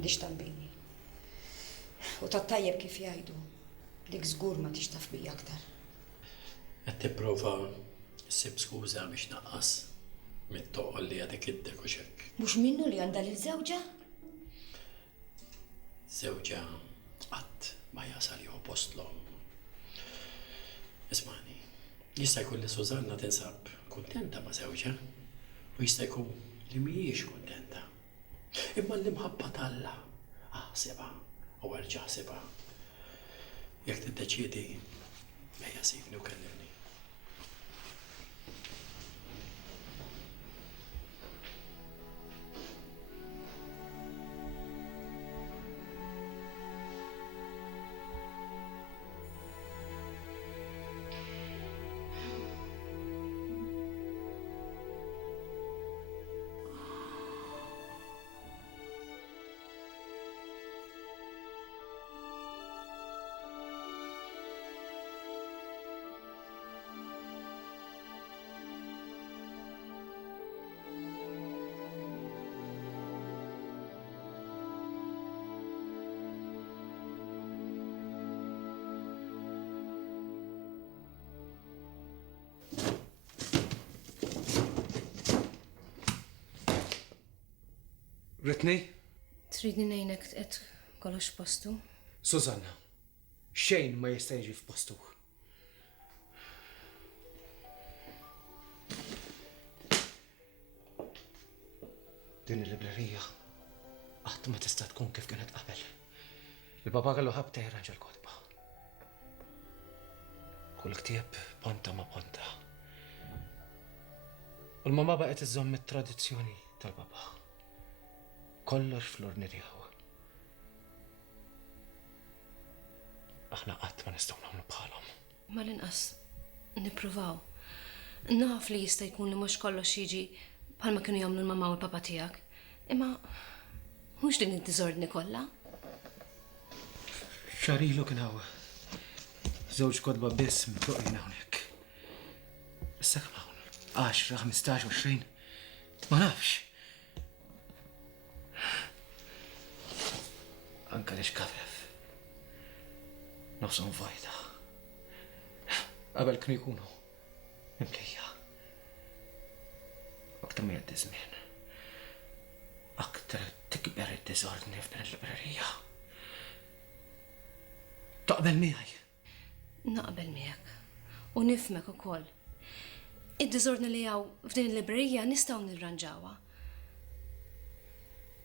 m'għandix talbini. U tat-tajjeb kif jgħidu, dik żgur ma tix taf bija aktar. Qed tipprova ssib skuża biex naqqas mit-toqgħol li għadek iddek u xekk. Mhux minnu li għandha lil żewġa? Żewġa qatt ma jasal jew postlhom. Ismani, jista' jkun li Sużanna tinsab kuntenta ma' żewġa u jista' jkun li mhijiex kuntenta. Imma l-imħabba Alla aħsibha u erġa' ħsibha. Jekk tiddeċiedi ejja sibni u kellimni. Ritni? Tridni ngħinek qed kollox postu? Sużanna, xejn ma jista' jiġi f'postu. Din il-librerija qatt ma tista' tkun kif kienet qabel. Il-baba kellu ħabta jirranġa l-kotba. Kull ktieb ponta ma ponta. U l-mama baqgħet iżomm it-tradizzjoni tal-baba. Kollox fl-urni tiegħu. Aħna qatt ma nistgħu nagħmlu bħalhom. Ma l-inqas nippruvaw. Naf li jista' jkun li mhux kollox jiġi bħalma kienu jagħmlu l-mamma u l-papa tiegħek. Imma mhux din id-diżordni kollha. Xarilu kien hawn żewġ kotba biss mitluqin hawnhekk. Issa kemm hawn 10, 15, 20 ma nafx. Anka li xkafef. Nofsom fajda. Qabel kienu jkunu imkejja. Aktar ma jgħaddi żmien. Aktar tikber id-diżordni f'din il-librerija. Taqbel miegħi. Naqbel miegħek. U nifmek ukoll. Id-diżordni li hawn f'din il-librerija nistgħu nirranġawha.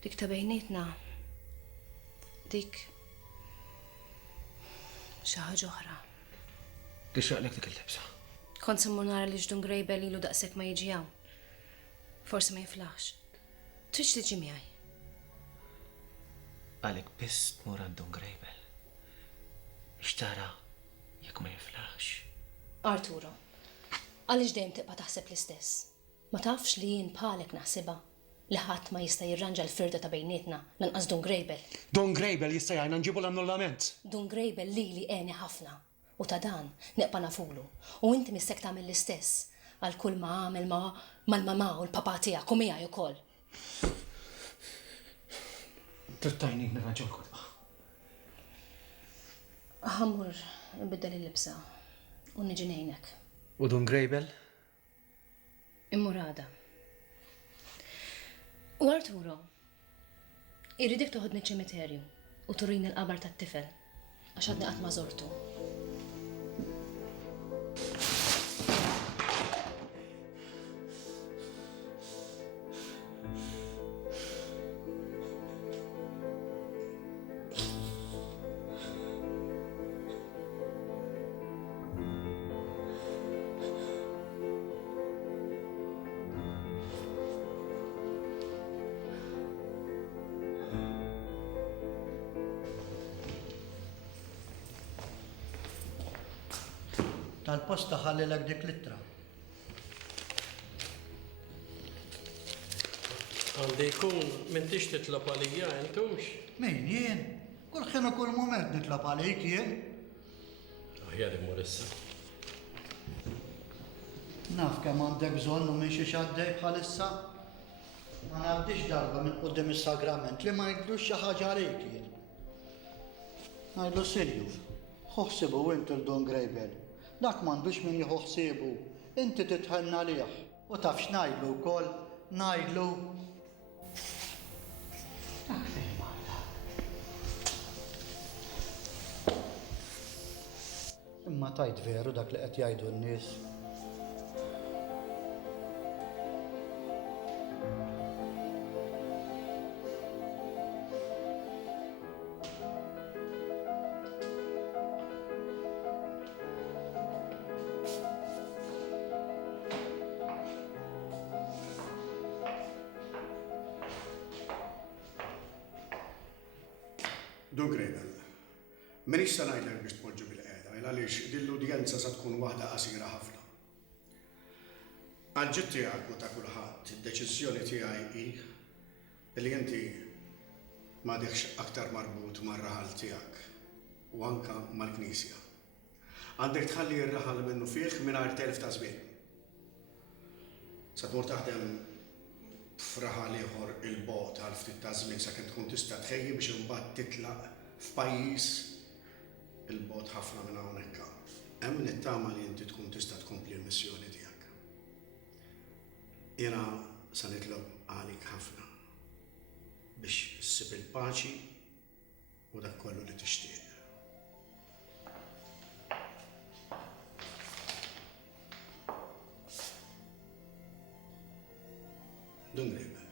Dik ta' bejnietna dik xi ħaġa oħra. Tixraqlek dik il-lebsa. Kont semmur nara li ġdun grejbel ilu daqshekk ma jiġi hawn. Forsi ma jiflaħx. Tridx tiġi miegħi. Għalek biss tmur għandhom grejbel. Biex tara jekk ma jiflaħx. Arturo, għaliex dejjem tibqa' taħseb l-istess? Ma tafx li jien bħalek naħsibha li ħadd ma jista' jirranġa l-firda ta' bejnietna lanqas Dun Grejbel. Don Grejbel jista' jgħinna nġibu l-annullament. Dun Grejbel li għeni ħafna u ta' dan neqpa' nafulu u inti missek tagħmel l-istess għal kull ma għamel mal-mama u l-papa tiegħek u miegħi wkoll. Trittajni nirranġa l-kotba. Ħammur nbiddel il-libsa u niġi ngħinek. U Don Grejbel? Immurada. U Arturo, irridek toħodni ċimiterju u turini l-qabar tat-tifel għax għadni qatt ma żortu. Tal-posta ħallilek dik littra. Għandi jkun m'intix titlob għalija intux. Min jien? Kull ħin u kull moment nitlob għalik jien. Aħjar imur issa. Naf kemm għandek bżonn u minn xi xaddej bħalissa. Ma nafdix darba minn qudiem is-sagrament li ma jgħidlux xi ħaġa għalik jien. Ngħidlu Silju, ħoħsibu inti l-Don Grejbel. Dak m'għandux min jieħu ħsiebu. Inti titħenna lih. U taf x'ngħidlu wkoll? Ngħidlu. Dak fejn Marta. Imma tajt veru dak li qed jgħidu n-nies. Don Grejbel, minix sa ngħidlek biex tpoġġu bil-qiegħda, għaliex din l-udjenza sa tkun waħda qasira ħafna. Għal-ġid tiegħek u ta' kulħadd, id-deċiżjoni tiegħi hi li inti m'għadekx aktar marbut mar-raħal tiegħek u anke mal-Knisja. Għandek tħalli r-raħal minnu fih mingħajr telf ta' żmien. Sa tmur taħdem f'raħal ieħor il-bogħod għal ftit ta' żmien sakemm tkun tista' tħejji biex imbagħad titlaq f'pajjiż il-bogħod ħafna minn hawnhekk. Hemm nittama li inti tkun tista' tkompli l-missjoni tiegħek. Jiena sa nitlob għalik ħafna biex issib il-paċi u dak kollu li tixtieq. Don Grejbel.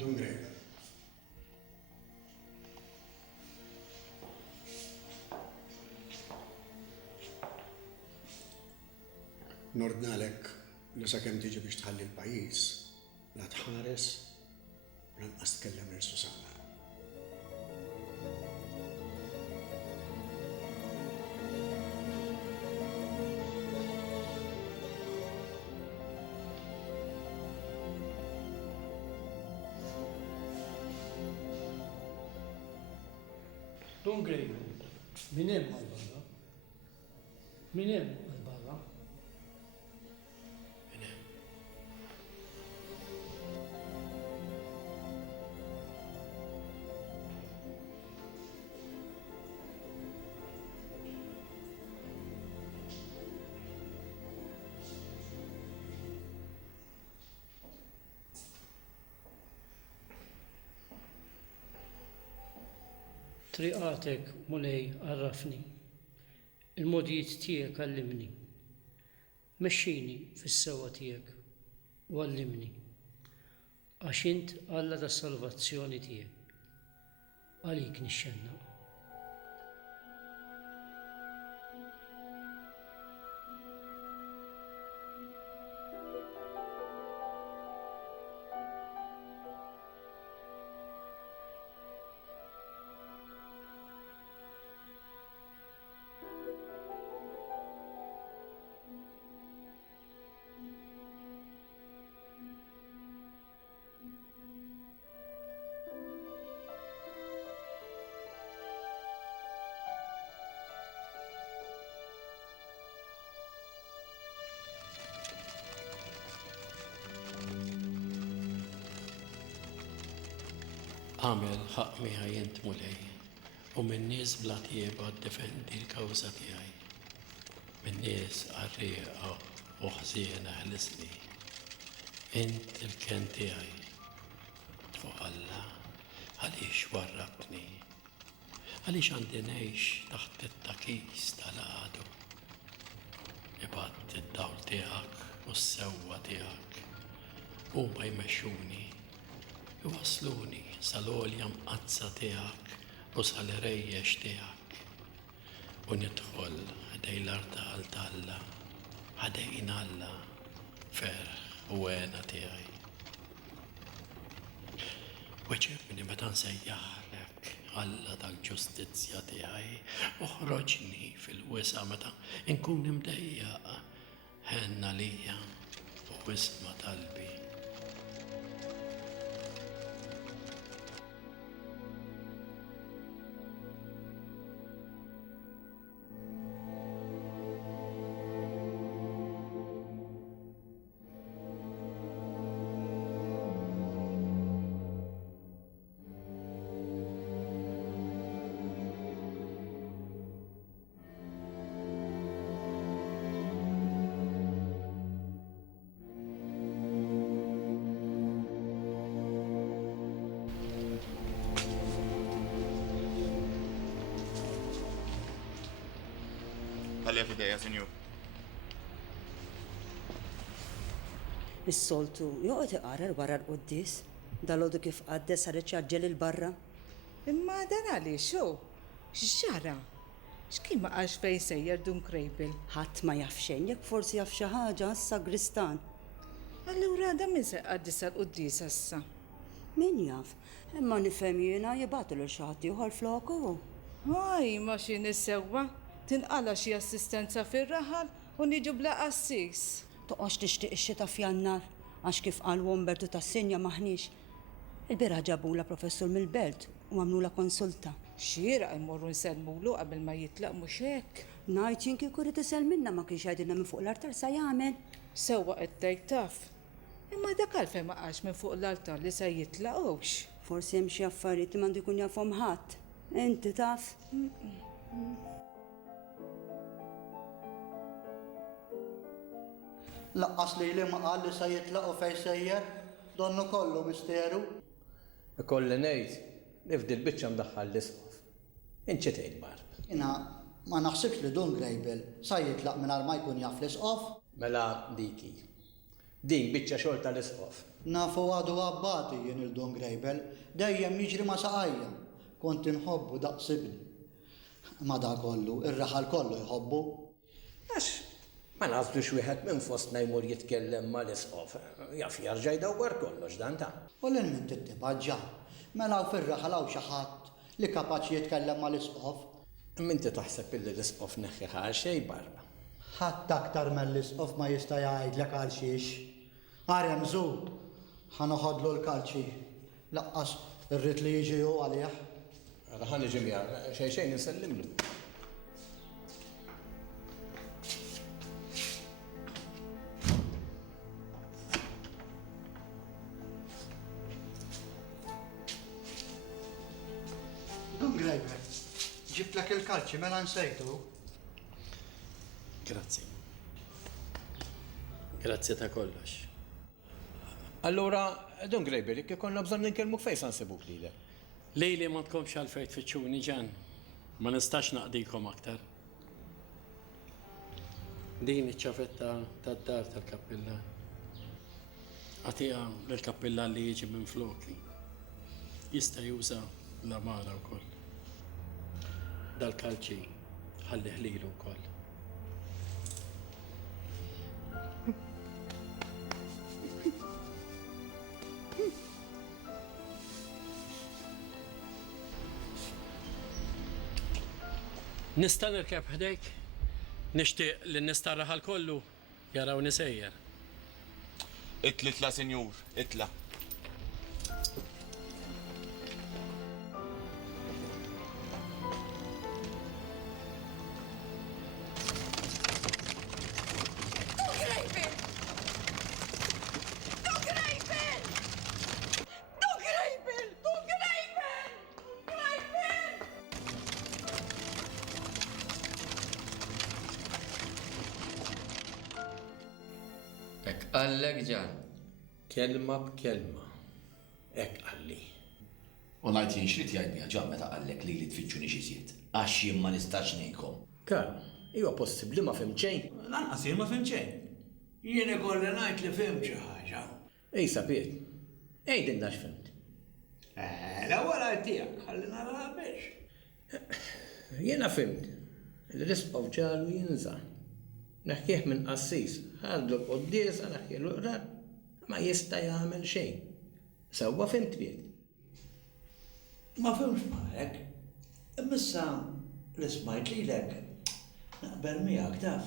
Don Grejbel. Nordnalek li sakemm tiġi biex tħalli l-pajjiż la tħares u lanqas tkellem lil Susanna. Don Grejbel, min hemm għal-barra? Min hemm għal-barra? Triqatek mulej għarrafni, il-modijiet tiegħek għallimni, mexxini fis-sewwa tiegħek u għallimni, għax int Alla tas-salvazzjoni tiegħek, għalik nixxenna. Għamel ħaq miħaj jent mulej u minn nies bla tieba defendi l-kawza tiegħi. Minn nies għarrieqa u ħżiena ħlisni. Int il-ken tiegħi fuq Alla għaliex warrabtni. Għaliex għandi ngħix taħt it-takis tal-għadu. Ibgħat id-dawl tiegħek u s-sewwa tiegħek huma jmexxuni iwasluni sal-għolja mqazza tiegħek u sal-rejjex tiegħek. U nidħol ħdej l-artal tal-Alla, ħdejn Alla, ferħ u għena tiegħi. Weġibni meta nsejjaħlek Alla tal-ġustizzja tiegħi, uħroġni fil-wisa meta nkun imdejjaq ħenna lija u wisma' talbi. ħallija f'idejja, Sinjur. Is-soltu joqgħod iqarar wara l-qudies, dalodu kif qaddes ħareċ il-barra. Imma dan għaliex xo? X'ġara? X'kien ma qalx fejn sejjer dun krejbil? Ħadd ma jaf xejn, jekk forsi jaf xi ħaġa sagristan. Allura da min se qaddis għal-qudies issa? Min jaf? Imma nifhem jiena jibgħatu lil xi ħadd ieħor floku. Aj, ma xi nissewwa, tinqala xi assistenza fir-raħal u niġu bla qassis. Toqgħodx tixtieq ix-xita f'Jannar għax kif qal Wombertu tas-Sinja maħniex. Il-bira ġabula professur mill-belt u għamlula konsulta. Xiera jmorru nsellmulu qabel ma jitlaq mhux hekk. Ngħid jien kieku rid isel minna ma kienx jgħidilna minn fuq l-artar sa jagħmel. Sewwa qed tgħid taf. Imma dak għalfejn ma qalx minn fuq l-altar li se jitlaqux. Forsi hemm xi affarijiet li m'għandu jkun jafhom ħadd. Inti taf? Laqqas li ma qal li se jitlaqu fejn sejjer, donnu kollu misteru. Ikolli ngħid li f'dil biċċa mdaħħal l-isqof. Inti tgħid barb. Jina ma naħsibx li Dun Grejbel sa jitlaq mingħajr ma jkun jaf l-isqof. Mela diki. Din biċċa xogħol tal-isqof. Nafu għadu għabbati jien il-Dun Grejbel, dejjem jiġri ma saqajja. Kont inħobbu daqsibni. Ma da kollu, ir-raħal kollu jħobbu. Għax, ma nafdux wieħed minn fostna jmur jitkellem mal-isqof. Jaf jarġa' jdawwar kollox dan ta'. U lil min tittibaġġa. Mela fir-raħal hawn xi ħadd li kapaċi jitkellem mal-isqof. Minti taħseb illi l-isqof neħħi xejn barba. Ħadd aktar mill-isqof ma jista' jgħidlek għal xiex. Għarem żud, ħanoħodlu l-kalċi. Laqqas irrid li jiġi hu għalih. Raħani ġimjar, xejn insellimlu. Dun Grejbel, ġibtlek il-kalċi mela nsejtu. Grazzi. Grazzi ta' kollox. Allura, Dun Grejbel, jekk ikollna bżonn ninkellmu fejn se nsibuk lilek. Lejli ma tkomx għalfejn tfittxuni ġan. Ma nistax naqdikom aktar. Din iċ-ċafetta tad-dar tal-kappilla. Għatija l-kappilla li jiġi minn floki. Jista' juża l-amara wkoll. Dal-kalċi ħallih lilu wkoll. Nista' nirkeb ħdejk? Nixtieq li nista' raħal kollu jaraw nisejjer. Itla, Sinjur, itla. Ek għallek ġan. Kelma b'kelma. Ek għalli. U ngħid jien xrid jgħidni ġan meta qallek li tfittxuni xi żied. Għax jien ma nistax ngħidkom. Kar, huwa possibbli ma fim xejn. Lanqas jien ma fim xejn. Jien ikolli ngħid li fim xi ħaġa. Ej sabiet. Ejdinna x'fimt. L-ewwel għal tiegħek, ħalli nara biex. Jiena fimt. Il-risqof ġalu jinża. Naħkieħ minn qassis, ħadlu l-qoddiesa, naħkieħ l-uqrar, ma jista' jagħmel xejn. Sewwa fimt biet. Ma fimx magħek. Imissa li smajt lilek naqbel miegħek taf.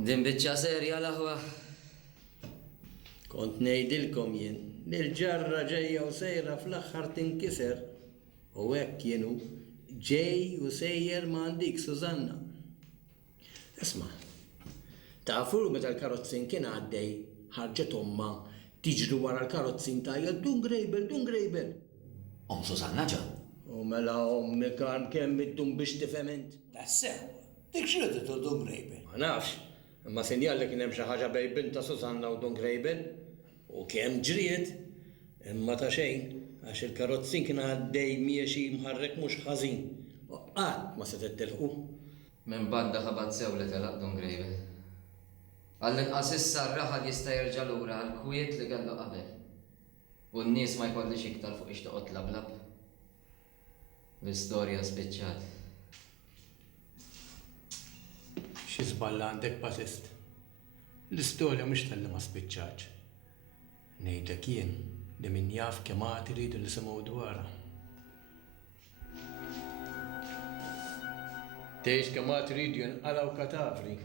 Din biċċa serja l-aħwa. Kont ngħidilkom jien li l-ġarra ġejja u sejra fl-aħħar tinkiser u hekk kienu ġej u sejjer ma' dik Sużanna. Isma', tafu meta l-karozzin kien għaddej ħarġet omma tiġri wara l-karozzin tajja Dun Grejbel, Dun Grejbel. Sużanna ġan. U mela ommi kan kemm iddum biex tifhem int. Tassew, dik x'ridu Dun Grejbel. Ma nafx, imma sinjal li kien hemm xi ħaġa bejn binta Sużanna u Dun Grejbel u kemm ġriet imma ta' xejn għax il-karozzin kien għaddej miexi mħarrek mhux ħażin. Qatt ma se tittilħu. Minn banda ħabat sew li telaq Don Grejbel. Għall-inqas issa r-raħal jista' jerġa' lura għall-kwiet li kellu qabel. U n-nies ma jkollix iktar fuq ixtoqgħod lablab. L-istorja spiċċat. Xi żballa għandek Batist. L-istorja mhux tal-li ma spiċċax. Ngħidlek jien li min jaf kemm għad iridu nisimgħu dwarha. Tgħix kemm għad iridu jinqalgħu katavri.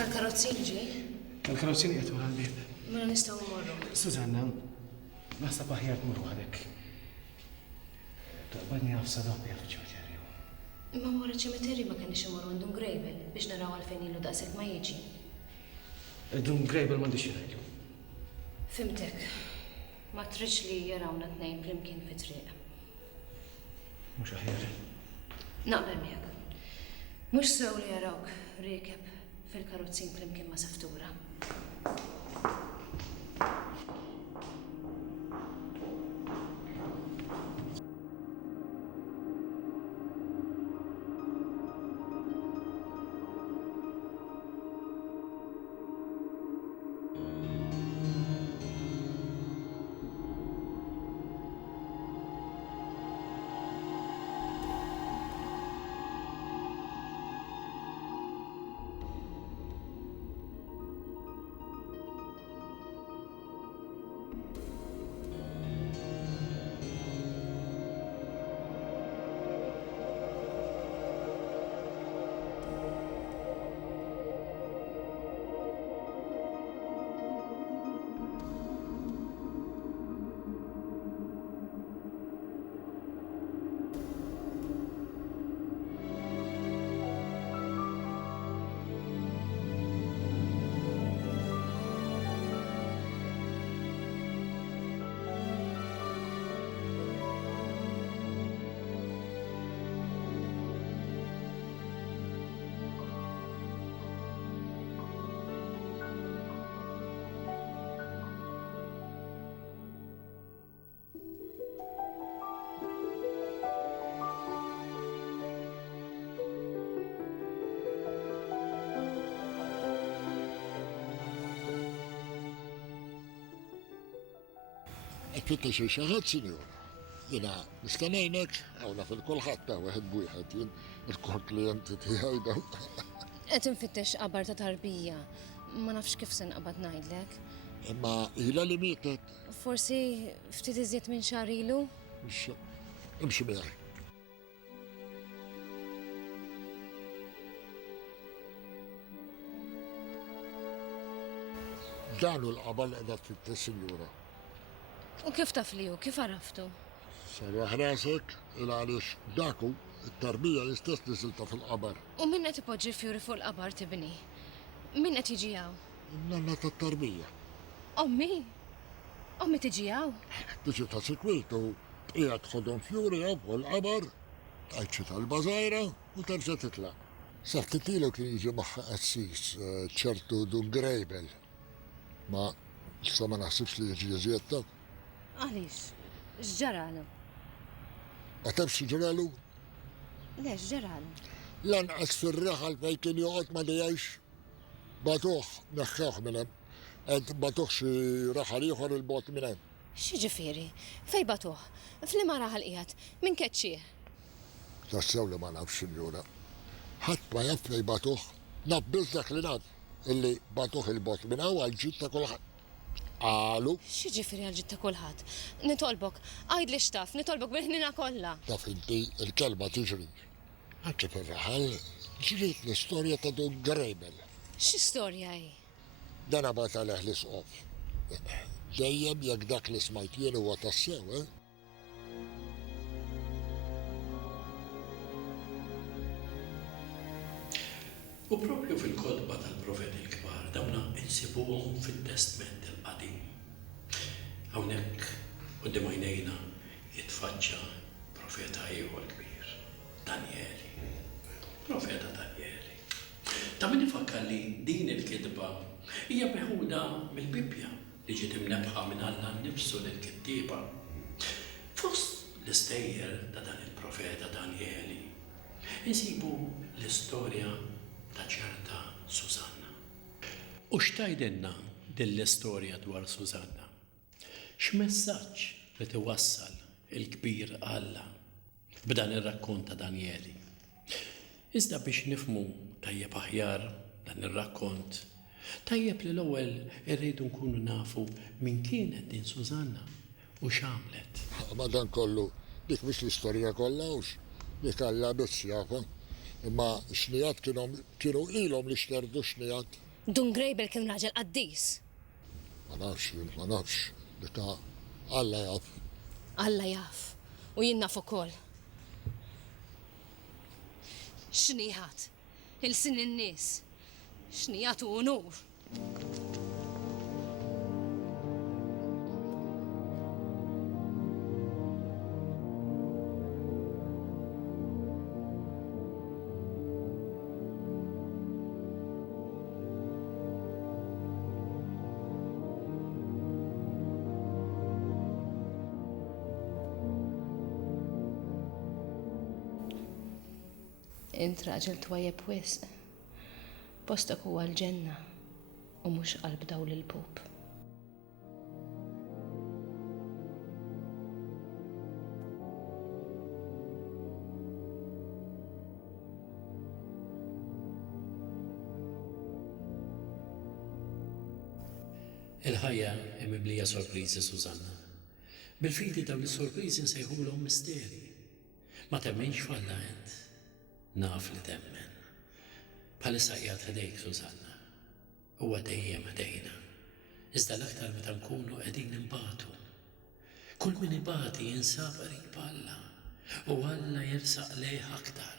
Tal-karozzin ġi? Tal-karozzin qiegħed wara l-bib. Mela nistgħu mmorru. Sużanna, naħseb aħjar tmur waħdek. Taqbadni għafsa doppja f'ċimiterju. Imma wara ċimiterju ma kenniex imorru għand Don Grejbel biex naraw għalfejn ilu daqshekk ma jiġi. Don Grejbel m'għandix jirajlu. Fimtek. Ma tridx li jarawna tnejn flimkien fit-triq. Mhux aħjar. Naqbel miegħek. Mhux sew li jarawk riekeb fil-karozzin flimkien ma' saftura. Fitta xi ħadd, Sinjura. Jiena nistenejnek hawnna fil-kulħadd ta' wieħed bwieħed jien il-klijenti tiegħi dawn. Qed infittex qabar ta' tarbija. Ma nafx kif se nqabad ngħidlek. Imma ilha li mietet. Forsi ftit iżjed minn xahar ilu? Imxi miegħi. Dan hu l-qabar qiegħda tfittex, Sinjura. U kif taf li hu, kif araftu? Sarwaħ rasek il-għaliex daku it-tarbija jistess nisilta fil-qabar. U min qed ipoġġi fjuri fuq il-qabar tibni? Min qed jiġi hawn? Nanna tat-tarbija. Ommi? Ommi tiġi hawn? Tiġi ta' sikwiltu qiegħed tħodhom fjuri hawn fuq il-qabar, tajċi tal-bażajra u terġa' titla'. Saħtitilu kien jiġi magħha qassis ċertu Don Grejbel. Ma issa ma naħsibx li jiġi jeżietta. Għaliex? X'ġaralu? Ma tafx x'ġaralu? Le, x'ġaralu? Lanqas fir-raħal fejn kien joqgħod ma dejjajx. Batuh neħħeħ minn hemm. Qed batuh xi raħal ieħor il-bogħod minn hemm. X'jiġifieri? Fejn batuh? F'liema raħal qiegħed? Min keċċih? Tassew li ma nafx, Sinjura. Ħadd ma jaf fejn batuh. Naf biss dak li naf illi batuh il-bogħod minn hawn għal ġid ta' kulħadd. Għalu? X'jiġifieri għal ġid ta' kulħadd? Nitolbok, għajd li xtaf, nitolbok bil-ħnina kollha. Taf inti il-kelma tiġri. Anke fir-raħal ġriet l-istorja ta' Don Grejbel. X'istorja hi? Dan abad għaleh l-isqof. Dejjem jekk dak li smajt jien huwa tassew, U propju fil-kodba tal-profeti l-kbar sibuhom fit-testament il-qadim. Hawnhekk quddiem għajnejna jitfaċċa profeta ieħor kbir, Danieli. Profeta Danieli. Ta' min ifakkar li din il-kidba hija meħuda mill-Bibja li ġiet imnebħa minn Alla nnifsu lill-kittieba. Fost l-istejjer ta' dan il-profeta Danieli insibu l-istorja ta' ċerta Susanna. U x'tgħidilna din l-istorja dwar Susanna? X'messaġġ li tiwassal il-kbir Alla b'dan ir-rakkont ta' Danieli? Iżda biex nifhmu tajjeb aħjar dan ir-rakkont, tajjeb li l-ewwel irridu nkunu nafu min kienet din Susanna u x'għamlet. Ma dan kollu, dik mhix l-istorja kollha hux, dik Alla biss jafa. Imma xnijat kienu ilhom li xterdu xnijat. Dun Grejbel kien raġel qaddis. Ma nafx, dik Alla jaf. Alla jaf, u jien naf ukoll. X'nieħat, il-sin in-nies, x'nijat u unur. Int raġel twajjeb wisq, postok huwa l-ġenna u mhux qalb dawl il-pub. Il-ħajja hemm mimlija sorpriżi Susanna. Bil-fidi dawn is-sorpriżi nsejħulhom misteri. Ma temminx falla int. Naf li temmen. Bħalissa qiegħed ħdejk Susanna. Huwa dejjem ħdejna. Iżda l-aktar meta nkunu qegħdin nibagħtu. Kull min ibagħti jinsab qrib Alla u Alla jersaq lejh aktar.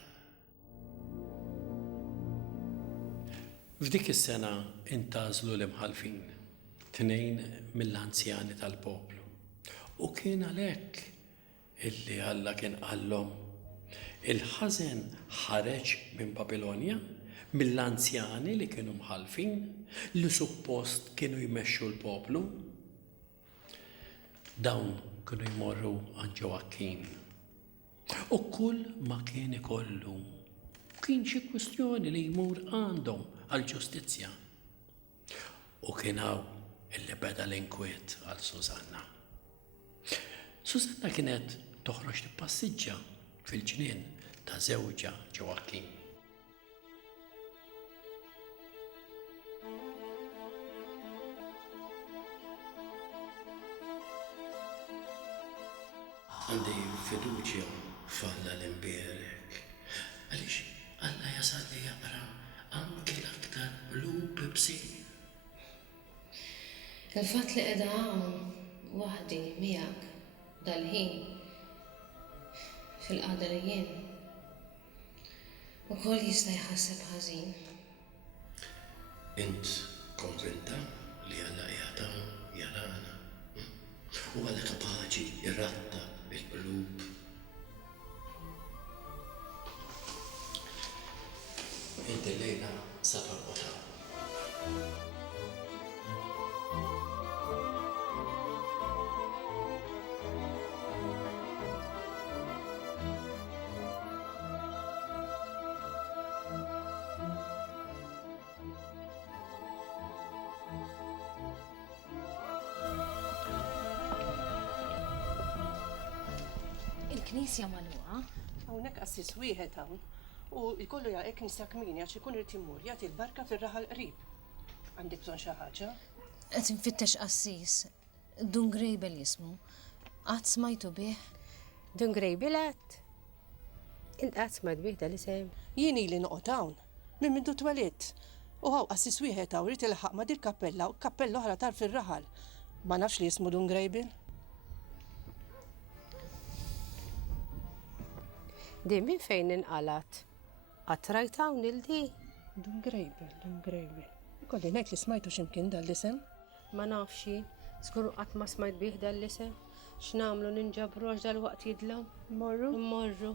F'dik is-sena intażlu l-imħalfin, tnejn mill-anzjani tal-poplu. U kien għalhekk illi Alla kien qallhom il-ħażen ħareġ minn Babilonja mill-anzjani li kienu mħalfin li suppost kienu jmexxu l-poplu. Dawn kienu jmorru għand Ġoakkin. U kull ma kien ikollu kien xi kwistjoni li jmur għandhom għall-ġustizzja. U kien hawn illi beda l-inkwiet għal Susanna. Susanna kienet toħroġ tippassiġġa fil-ġnien ta' żewġa Ġoakkin. Għandi fiduċja f'Alla l-imbierek, għaliex Alla jasal li jaqra anke l-aktar qlub bibsin. Il-fatt li qiegħda hawn waħdi miegħek dal-ħin fil-qagħda li jien ukoll jista' jħasseb ħażin. Int konvinta li Alla qiegħda jarana u Alla kapaċi jirratta il-qlub. Inti lejla sa torqodha. Il-Knisja magħluqa. Hawnhekk assis wieħed hawn u jkollu jaqgħek nisa kmini għax ikun irid imur jagħti l-barka fir-raħal qrib. Għandek bżonn xi ħaġa? Qed infittex qassis. Dun Grejbel jismu. Qatt smajtu bih. Dun Grejbel għadd? Int qatt smajt bih dal-isem. Jien ili noqgħod hawn minn mindu twelidt. U hawn assis wieħed hawn irid ilħaq ma' dil kappella u kappella oħra tar fir-raħal. Ma nafx li jismu Dun Grejbel. Din minn fejn inqalat? Għattrajt hawn il-di? Dun Grejbel. Kolli ngħid li smajtu x'imkien dal-isem. Ma nafxi, skur qatt ma smajt bih dal-isem. X'namlu ninġabru għax dal-waqt jidlaw? Morru? Morru.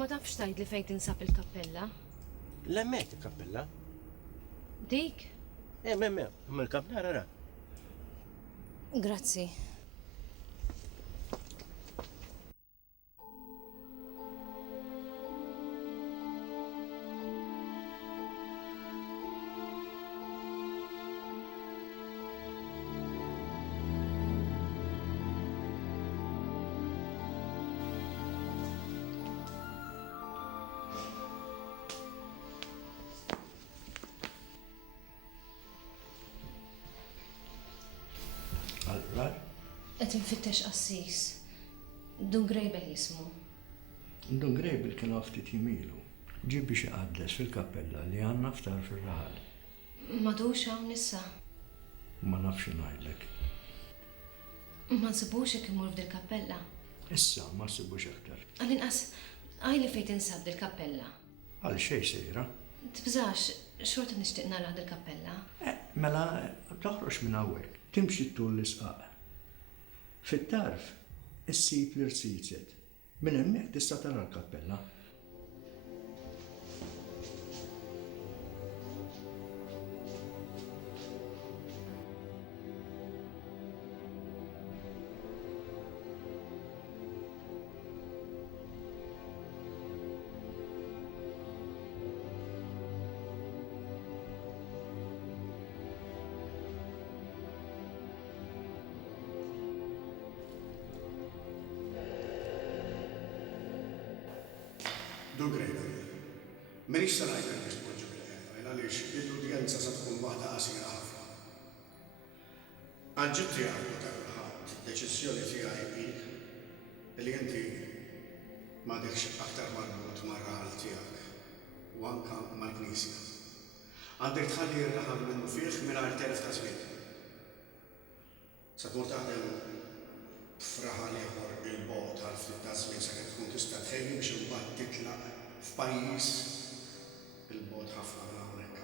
Ma tafx tajt li fejn tinsab il-kappella? L-emmek il-kappella? Dik? Ma l-kappella rara. Grazzi. Allura? Qed infittex qassis. Dun Grejbel jismu. Dun Grejbel kien ftit jimilu. Ġibi xi qaddes fil-kappella li għandna ftar fir-raħal. Madux hawn issa. Ma nafx ngħidlek. Ma nsibux jekk imur f'dil-kappella. Issa ma nsibux aktar. Għal-inqas, għajli fejn tinsab dil-kappella. Għal xejn sejra. Tibżax, xorta nixtieq nara dil-kappella. Mela toħroġ minn hawnhekk, timxi tul l-isqaq. Fit-tarf, issib l-irsizet. Minn hemmhekk tista' tara l-kappella. Dun Grejbel, minix se ngħidlek biex tpoġġu bil-qeda, għaliex l-udjenza se tkun waħda qasira ħafna. Għanġibti għallu ta' kulħadd, id-deċiżjoni tiegħi hi li inti m'għadekx aktar marbut mar-raħal tiegħek u anke mal-Knisja. Għandek tħalli r-raħal minnu fih mingħajr telf ta' żmien. Se tmur taħdem f'raħal ieħor il-bogħod għal ftit ta' żmien sakemm tkun tista' tħejji biex imbagħad titlaq f'pajjiż il-bogħod ħafna minn hawnhekk.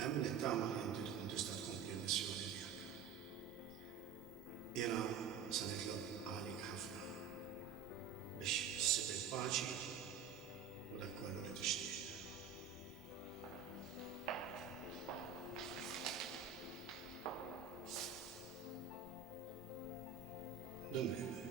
Hemm nittama li inti tkun tista' tkompli l-missjoni tiegħek. Jiena se nitlob għalik ħafna biex ssib il-paċi Dungribe.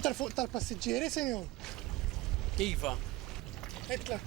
انت الفوق tal-passiġġieri, senjor? Iva. Itla.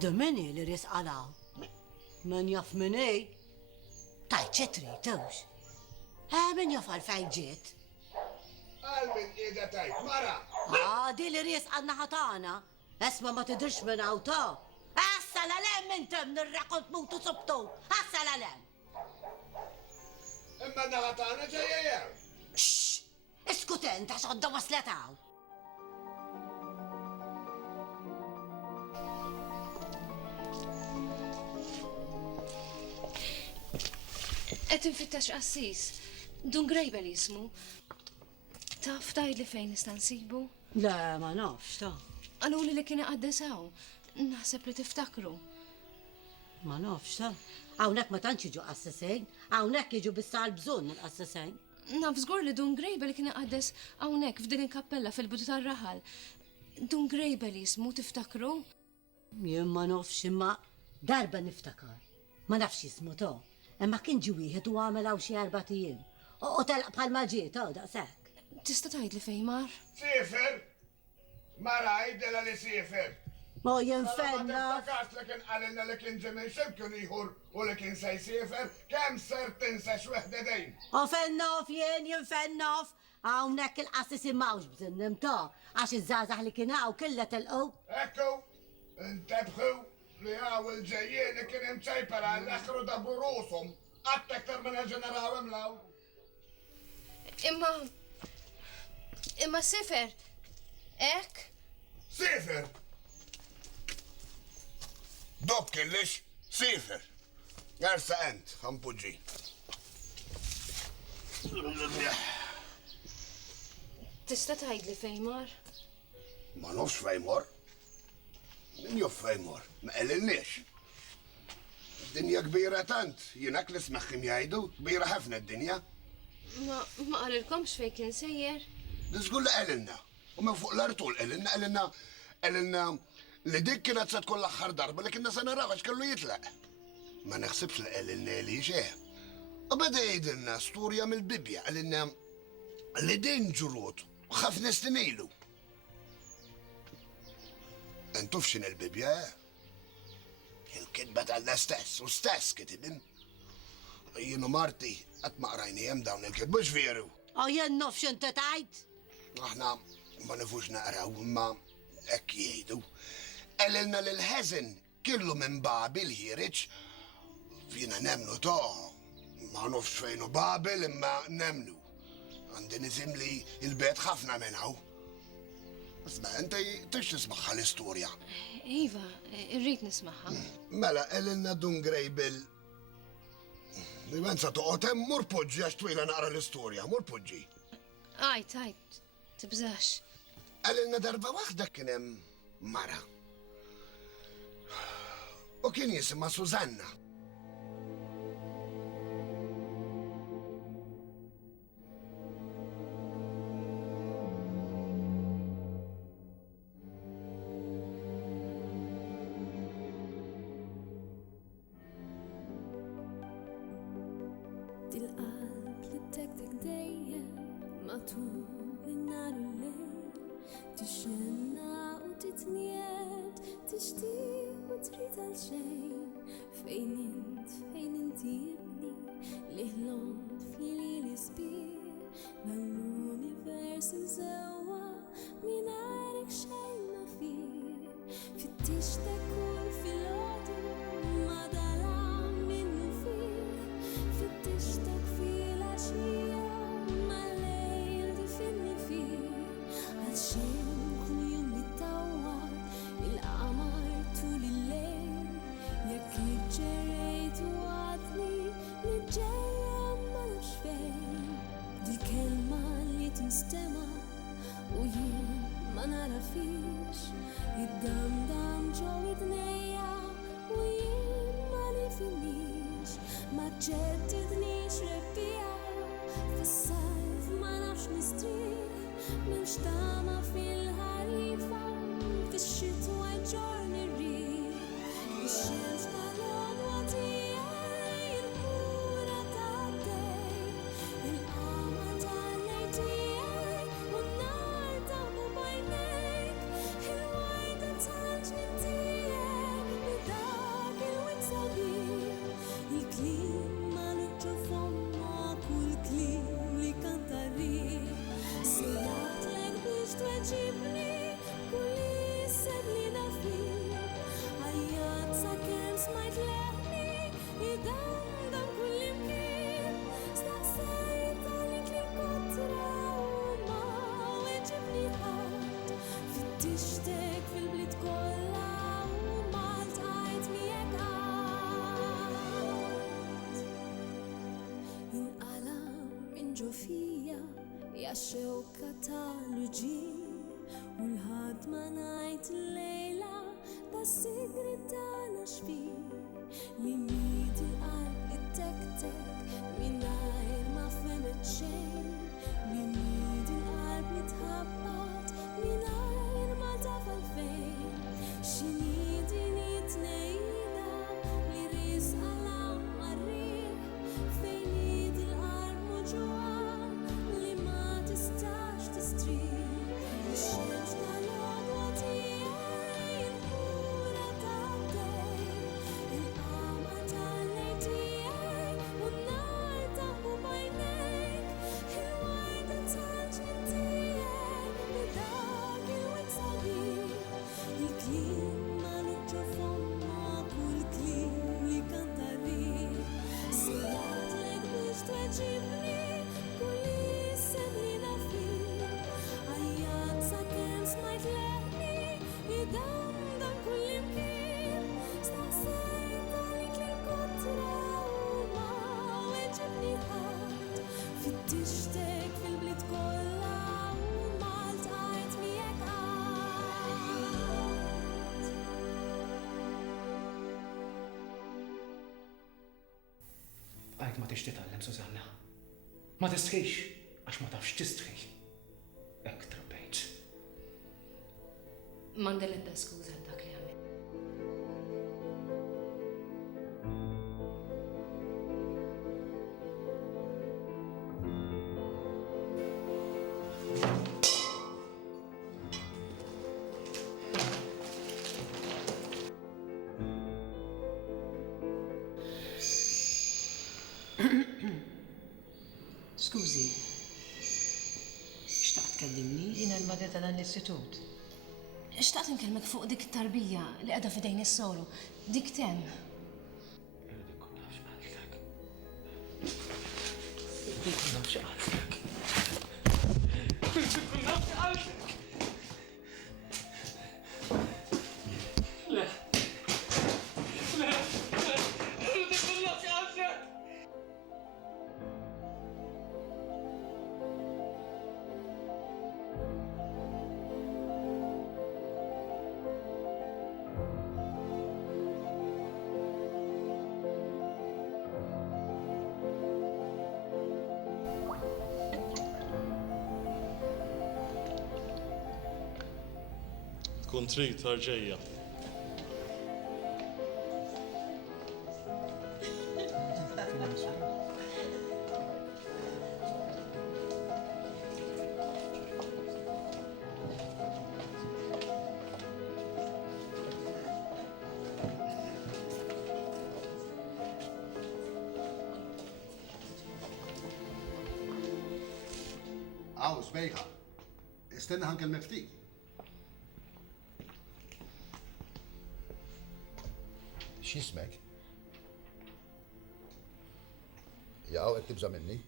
Domini li risqalaw. Men jaf minnej? Tajt ċetritux. Men jaf għal-fejġiet. Għal-min qiegħda tajt, mara! Di li risqalna ħatana. Esma ma tidrix minn awta. Assa l-alem mintem nirrakont mutu subtu. Assa l-alem. imma naħatana ġejja jew. Iskutent għax għodda wasletaw. Qed infittax qassis. Dun Grejbel jismu. Taf tajd li fejn nista' nsibu? Le, ma nafx, ta' Għaluli li kien għaddesaw. Naħseb li tiftakru. ma nafx, ta' Hawnhekk ma tantx jiġu qassisejn, hawnhekk jiġu bissa l-bżonn il-qassisejn. Naf żgur li Dun Grejbel kien għaddes hawnhekk f'din il-kappella fil-bidu tar-raħal. Dun Grejbel jismu tiftakru? Jien ma nafx imma darba niftakar. Ma nafx jismu to. Imma kien ġi wieħed u għamel hawn xi 4 ijiem. U telaq bħalma ġiet daqshekk. Tista' tgħidli fejn mar? Sifer? Mara jgħidilha li sifer. Ma jinfenna. Ma tiftakarx li kien qalilna li kien ġi minn ximkien ieħor u li kien se jsifer, kemm ser tinsa x'weħda dejn. U fennof jien jinfennof. Hawnhekk il-qassis imawx bżinnim ta' għax iż-żgħażagħ li kien hawn killa telqu. Ekku, intabħu li għaw il-ġejjien kien imċajpera l-aħru da burusum, għatt aktar minn ġeneraw imlaw. Imma Sifer, ek? Sifer? Dob killix, Sifer. Garsa ent, ħampuġi. Tista' tgħidli fejn mar? Ma nofx fejn mor. Min joff fejn mor, ma qelilniex. Dinja kbira tant, jinak li smaħħim jgħidu, kbira ħafna d-dinja. Ma qalilkomx fejn kien sejjer? Dizgull li qelilna, u minn fuq l-artul qelilna li dik kienet se tkun l-aħħar darba li kienna se naraw għax kellu jitlaq. Ma naħsibx li qelilna li xejn. U beda jgħidilna storja mill-Bibja, qelilna li din ġurut ħafna snin ilu. Entuf xin il-Bibja? Il-kitba tal-na stess, u stess kitibin. Jienu Marti, għat maqrajni jem dawn il-kitbux veru. U jien nofx inti tajt? Aħna ma nifux naqraw, imma ekk jgħidu. Elilna l-ħezin killu minn Babil ħiriċ, fina nemnu to. Ma nofx fejnu Babil imma nemnu. Għandi nizim li il-bet ħafna minnaw. Isma, inti tix tismaħħa l-istorja. Iva, irrid nismaħħa. Mela, elilna Dun Grejbel. Nivenza toqgħod hemm mur poġġi għax twila naqra l-istorja, mur poġġi. Tajt, tibżax. Elilna darba waħda kien hemm mara. U kien jisimha Sużanna. Dil-qalb li btektek dejjem matul in-nar u l-lejl tixenna u titniet tixtieq u trid għal xejn fejn inti jibni li ħlomt f'lili li sbieħ mal-univers imżewwa mingħajrek xejn ma fih fittixtek kull filgħodu ma dala minnu fih fittixtek fil-għaxija ma lejl tifinni fih għal xejn kull jum jittawwad il-qamar tul il-lejl jekk iġġerejt u għadni li ġejja ma nafx fejn dil-kelma li tinstema u jien ma nara fix id-damdam ġew id-nejja u jien ma nifinix ma ġeddidniex rebbija fis-sajf ma nafx nistrieħ m'hemmx tama fil-ħarifa fix-xitwa ġorni rriħ ix-xemx tal-għodwa tiegħi il-kura tad-dejn il-qamar tal-lejl tiegħi u n-nar ta' bajnejk il-wajda tal-ġnien tiegħi u dak il-wit sabiħ il-kliem ma nuġġu f'omma kull kliem li kanta rriħ sejjaħtlek biex tweġibni tixtek fil-bliet kollha u maltajt miegħek qatt. Inqala minn ġo fija jax-xewka tal-ġien u l-ħadd ma ngħid lejla tas-sigriet tagħna x'fih li miet il-qalb it-tek-tek mingħajr ma femet xejn li miet il-qalb li tħabbat mingħajr ma taf għalfejn x'inhi din it-tnejda li risqa l-ammarriħ fejn miet il-qalb muġuha li ma tistax tistrih ix-xemx tal-għodwa tiegħi il-kura tad-dejn il-qamar tal-lejl tiegħi u n-nar taħbu bajnejk il-warda tal-ġnien tiegħi li dak il-wek sabiħ il-kliem ma niġġu f'omma kull kliem li kanta rih sejjaħtlek biex tweġibni kull isem li nafih għajjat sakemm smajt leħni idamdam kull imkien staqsejt għalik l-kontra u ma weġibni ħadd fittixtek fil-bliet kollha u maltajt miegħek qatt. Għajt ma tix titgħallem, Susanna. Ma tistħix, għax ma tafx tistħi. Ek trabbejt. M'għandi l-ebda skuża għal dak li għamil. Skużi, xtaqt tkellimni? Jiena l-madra ta' dan l-istitut. Xtaqt nkellmek fuq dik it-tarbija li qiegħda f'idejn is-solu. Dik tem. tkun trid tarġejja. Għaw, sbejħa. Istenna ħankelmek ftit. X'ismek? Jaw, qed tibża minni.